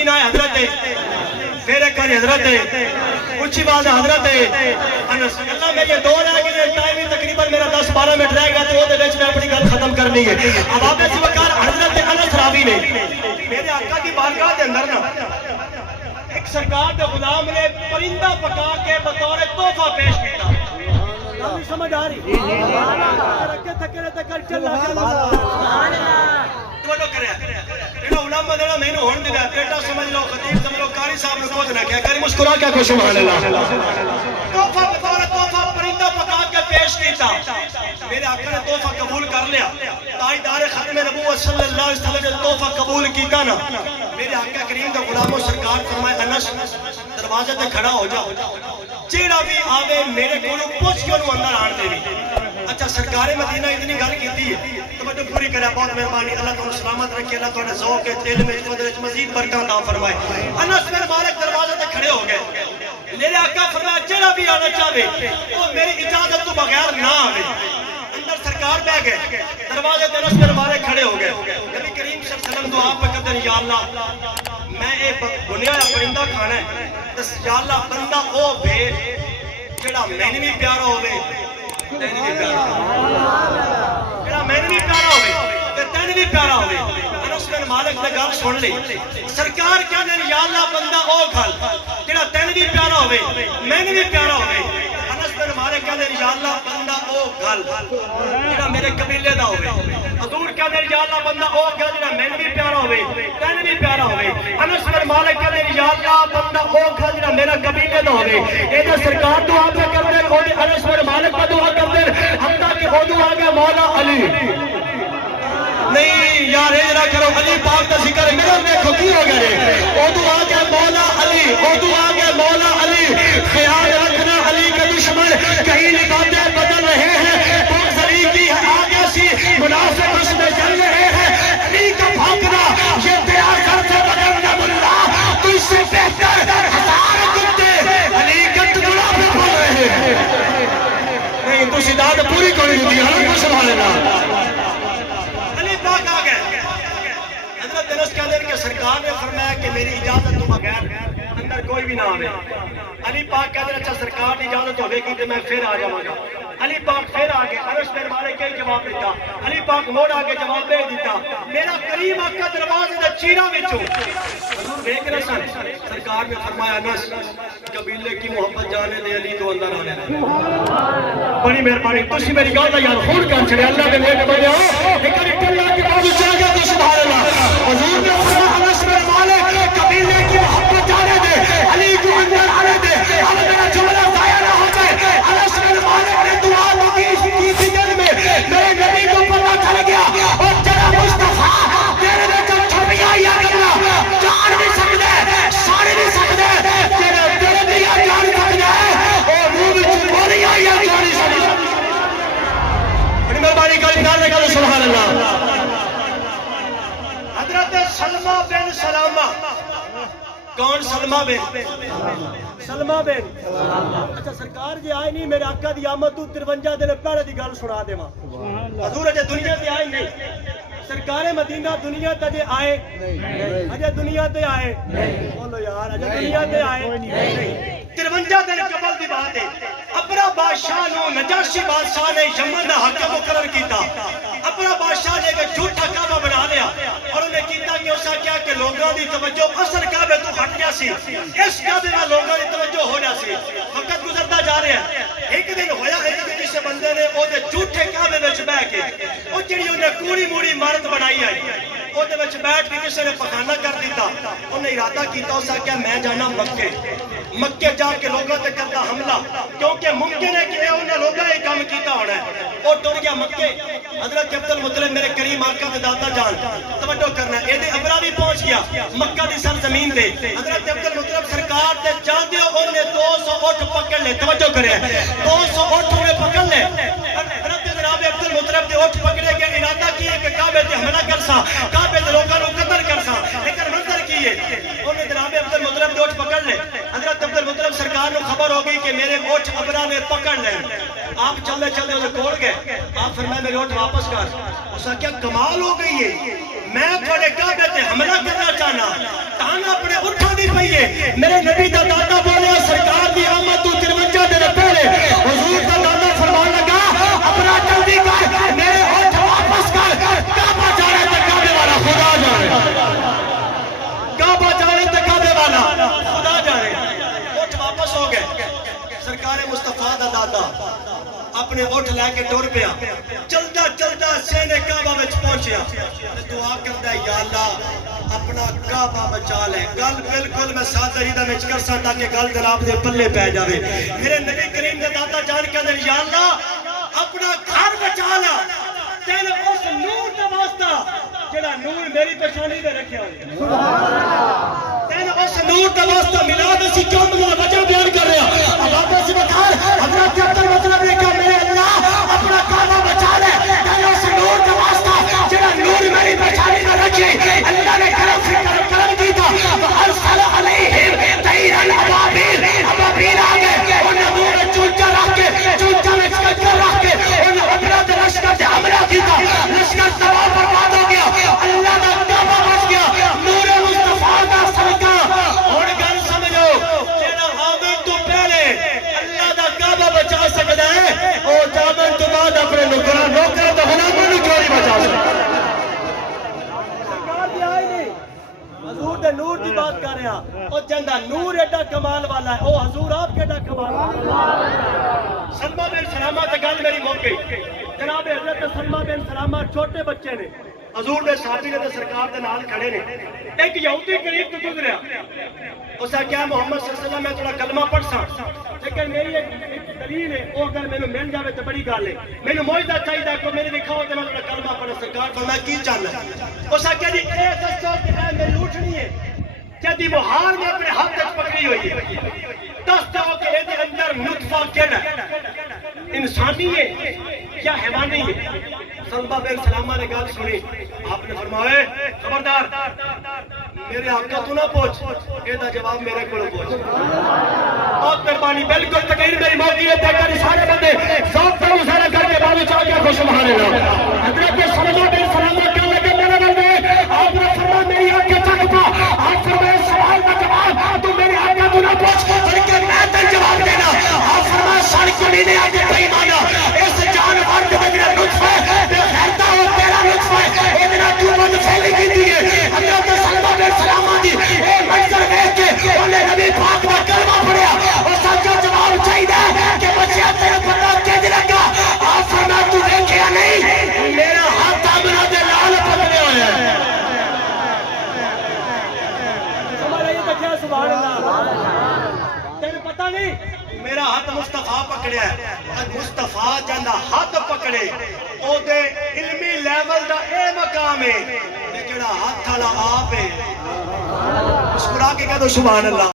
کی نام ہے حضرت پھر ایک بار حضرت اچھی بات ہے حضرت انس اللہ میں یہ دو رہ گئے ٹائم ہی تقریباً میرا 10-12 منٹ رہ گیا تو وہ دے میں اپنی گل ختم کرنی ہے اب آپ سے وقار حضرت انس راوی نے میرے آقا کی بارگاہ کے اندر نا ایک سرکار کے غلام نے پرندہ پکا کے بطور تحفہ پیش کیا نہیں سمجھ آ رہی رکھے تھکے رہتے کر چل علامہ دینا میں نے ہون دیا بیٹا سمجھ لو خطیب سمجھ لو قاری صاحب نے کچھ نہ کیا کری مسکرا کیا کو سبحان اللہ تحفہ بطور تحفہ پرندہ پکا کے پیش کیتا میرے آقا نے تحفہ قبول کر لیا تاجدار ختم نبوت صلی اللہ علیہ وسلم نے تحفہ قبول کیتا نا میرے آقا کریم کا غلام و سرکار فرمائے انس دروازے تے کھڑا ہو جا جیڑا بھی آوے میرے کولو پوچھ کے انہوں اندر آن دے بھی اچھا سرکار مدینہ اتنی گل کیتی ہے توجہ پوری کرے بہت مہربانی اللہ تعالی سلامت رکھے اللہ تعالی ذوق کے علم میں مزید برکت عطا فرمائے انس بن مالک دروازے تے کھڑے ہو گئے میرے آقا فرمایا جیڑا بھی آنا چاہے وہ میری اجازت تو بغیر نہ آوے اندر سرکار بیٹھ گئے دروازے تے انس بن مالک کھڑے ہو گئے نبی کریم صلی اللہ علیہ وسلم دعا پہ کہتے ہیں یا اللہ میں ایک بنیا پرندہ کھانا ہے یا اللہ بندہ او بھیج جڑا میں نے بھی پیارا ہوئے تینی بھی پیارا ہوئے جڑا میں نے بھی پیارا ہوئے تینی بھی پیارا ہوئے انس بن مالک نے گل سن لی سرکار کیا دیں یا اللہ بندہ او گھل جڑا تینی بھی پیارا ہوئے میں نے بھی پیارا ہوئے انس بن مالک کیا دیں یا اللہ بندہ او گھل جڑا میرے قبیلے دا ہوئے حضور کیا دیں یا اللہ بندہ او گھل جڑا میں نے بھی پیارا ہوئے تینی بھی پیارا ہوئے انس بن مالک کیا دیں یا اللہ بندہ او گھل جڑا میرا قبیلے دا ہوئے ایدہ سرکار دعا پہ کر دیں اور انس بن مالک پہ دعا کر دیں حتیٰ کہ او دعا گیا مولا علی نہیں یار اجرا کرو علی پاک کا ذکر میرا دیکھو کی ہو گئے او دعا گیا مولا علی او دعا گیا مولا علی خیال رکھنا علی کے دشمن کہیں نکاتیں بدل رہے ہیں بہت علی کی ہے آگے سی منافق اس میں چل رہے ہیں علی کا بھاگنا یہ تیار کرتے بدل نہ ملا تو اس سے بہتر ہزار کتے علی کا ٹکڑا پہ بول رہے ہیں نہیں تو سداد پوری کوئی نہیں دی ہم کو سنبھالے نا حضرت انس کہہ دیں کہ سرکار نے فرمایا کہ میری اجازت تو بغیر اندر کوئی بھی نہ آوے علی پاک کہہ دیں اچھا سرکار کی اجازت ہوئے گی تو میں پھر آ جاؤں گا علی پاک پھر آگے انس بن مالک کئی جواب دیتا علی پاک موڑ آگے جواب دے دیتا میرا کریم آقا دروازے دا چیرہ وچوں حضور دیکھ رہے سن سرکار نے فرمایا انس قبیلے کی محبت جانے دے علی تو اندر آنے دے بڑی مہربانی تسی میری گل دا یار خون کر چھڑے اللہ دے میرے بندے ہو ایک اللہ کی بات چاہ گیا تو سبحان اللہ حضور نے فرمایا انس بن مالک قبیلے کی محبت جانے دے علی کو اندر آنے دے اب میرا جملہ ضائع نہ ہو جائے انس بن مالک نے دعا کی تھی دل میں میرے نبی کو پتہ چل گیا اور تیرا مصطفیٰ تیرے نے جب چھپیا یا کرنا جان بھی سکتے سارے بھی سکتے تیرے دیا جان سکتے اور منہ بھی بولیا یا جان سکتے بڑی مہربانی کا نکالنے کا سبحان اللہ حضرت سلمہ بن سلامہ کون سلمہ بن سلمہ بن اچھا سرکار جی آئے نہیں میرے آقا دی آمد تو 53 دن پہلے دی گل سنا دے ماں حضور اجے دنیا تے آئے نہیں سرکار مدینہ دنیا تے آئے اجے دنیا تے آئے بولو یار اجے دنیا تے آئے نہیں 53 دن قبل دی بات ہے اپنا بادشاہ نو نجاشی بادشاہ نے یمن دا حاکم مقرر کیتا اپنا بادشاہ نے ایک جھوٹا کعبہ بنا لیا اور انہیں کیتا کہ اسا کیا کہ لوگوں دی توجہ اصل کعبے تو ہٹ گیا سی اس کعبے میں لوگوں دی توجہ ہو جا سی وقت گزرتا جا رہا ہے ایک دن ہویا ایک دن کسی بندے نے او دے جھوٹے کعبے وچ بیٹھ کے او جڑی انہیں کوڑی موڑی عمارت بنائی ہے او دے وچ بیٹھ کے کسی نے پخانہ کر دیتا انہیں ارادہ کیتا اسا کیا میں جانا مکے جا کے لوگوں تے کرتا حملہ کیونکہ ممکن ہے کہ انہیں لوگوں نے کام کیتا ہونا ہے اور ٹر گیا مکے حضرت عبد المطلب میرے کریم آقا دے دادا جان توجہ کرنا ہے ایدے ابرا بھی پہنچ گیا مکہ دی سرزمین دے حضرت عبد المطلب سرکار تے جاندے ہو انہیں 200 اٹھ پکڑ لے توجہ کرے 200 اٹھ انہیں پکڑ لے حضرت جناب عبد المطلب دے اٹھ پکڑے کے ارادہ کیے کہ کعبے تے حملہ کر سا کعبے تے لوگوں کو قتل کر سا لیکن منظر کیے انہیں جناب عبد المطلب دے اٹھ پکڑ لے حضرت عبد المطلب سرکار کو خبر ہو گئی کہ میرے اٹھ ابرا نے پکڑ لے آپ چلے چلے اسے کوڑ گئے آپ فرمائے میرے اٹھ واپس کر اسا کیا کمال ہو گئی ہے میں تھوڑے کعبے تے حملہ کرنا چاہنا تانا اپنے میرے نبی دا دادا بولیا سرکار دی آمد تو 53 دن پہلے حضور دا دادا فرمان لگا اپنا جلدی کر میرے ہونٹ واپس کر کعبہ جانے تک کعبے والا خدا جانے کعبہ جانے تک کعبے والا خدا جانے ہونٹ واپس ہو گئے سرکار مصطفیٰ دا دادا اپنے اٹھ لے کے ٹور پیا چلتا چلتا سینے کعبہ وچ پہنچیا دعا کردا یا اللہ اپنا کعبہ بچا لے گل بالکل میں سادہ ہی دا وچ کرساں تاکہ گل جناب دے پلے پے جاوے میرے نبی کریم دے دادا جان کہندے یا اللہ اپنا گھر بچا لا تیرے اس نور دا واسطہ جڑا نور میری پیشانی تے رکھیا ہویا سبحان اللہ تیرے اس نور دا واسطہ میلاد اسی کیوں دا وجہ بیان کر رہا اب آپ سے بخار حضرت عبد المطلب نے کہا میرے اللہ اپنا کعبہ بچا لے تیرے اس نور دا واسطہ جڑا نور میری پیشانی تے رکھے اللہ نے کرم کیتا فارسل علیہم طیرا ابابیل ابابیل آ گئے انہاں نور چونچا رکھ کے چونچا وچ کچر رکھ کے انہاں اپنا لشکر تے حملہ کیتا لشکر تباہ برباد ہو گیا اللہ دا کعبہ بچ گیا نور مصطفیٰ دا صدقہ ہن گل سمجھو جڑا آمن تو پہلے اللہ دا کعبہ بچا سکدا ہے او جامن تو بعد اپنے نوکراں تے غلاماں نوں کیوں نہیں بچا سکدا سرکار دی آئی نہیں حضور دے نور دی بات کر رہا او جندا نور ایڈا کمال والا ہے او حضور آپ کیڈا کمال والا ہے سلمہ بن سلامہ تے گل میری مک گئی جناب حضرت سلمہ بن سلامہ چھوٹے بچے نے حضور دے ساتھی نے تے سرکار دے نال کھڑے نے ایک یہودی قریب تو گزریا اس نے کہا محمد صلی اللہ علیہ وسلم میں تھوڑا کلمہ پڑھ سا لیکن میری ایک دلیل ہے وہ اگر مینوں مل جاوے تو بڑی گل ہے مینوں معجزہ چاہیے کہ میرے دکھاؤ تے میں تھوڑا کلمہ پڑھ سرکار فرمایا کی چاہنا اس نے کہا جی اے دسو کہ اے میری اٹھنی ہے جدی مہار میں اپنے ہاتھ وچ پکڑی ہوئی ہے دس دو کہ اے دے اندر نطفہ کیڑا انسانی ہے یا حیوانی ہے سلمہ بن سلامہ نے گل سنی آپ نے فرمایا خبردار میرے آقا تو نہ پوچھ یہ دا جواب میرے کو پوچھ بہت مہربانی بالکل تقریر میری موجی ہے دیکھا سارے بندے ذوق سے مظاہرہ کر کے بابو چاہ کے خوش سبحان اللہ حضرت سلمہ بن سلامہ کہنے لگے میرے بندے آپ نے فرمایا میری آنکھیں چکتا آپ فرمایا سوال کا جواب تو میرے آقا تو نہ پوچھ بلکہ میں تجھ جواب دینا آپ فرمایا ساڑھ کو نہیں آگے نہیں مانا اس جانور کے بغیر نطفہ ہے خیرتا ہو تیرا نطفہ ہے اتنا کیوں مند پھیلی کی دیئے حضرت سلمہ بن سلامہ دی اے منظر دیکھ کے انہیں نبی پاک کا کلمہ پڑھیا اور سچا جواب چاہیے کہ بچیا تیرا پتہ کہنے لگا آپ فرمایا تو دیکھیا نہیں میرا ہاتھ آمنہ دے لال پکڑے ہوئے ہیں سمجھ رہی بچیا سبحان اللہ تیرے پتہ نہیں میرا ہاتھ مصطفیٰ پکڑیا ہے مصطفیٰ جاندہ ہاتھ پکڑے او دے علمی لیول دا اے مقام ہے لیکن ہاتھ تھالا آپ ہے مسکرا کے کہہ دو سبحان اللہ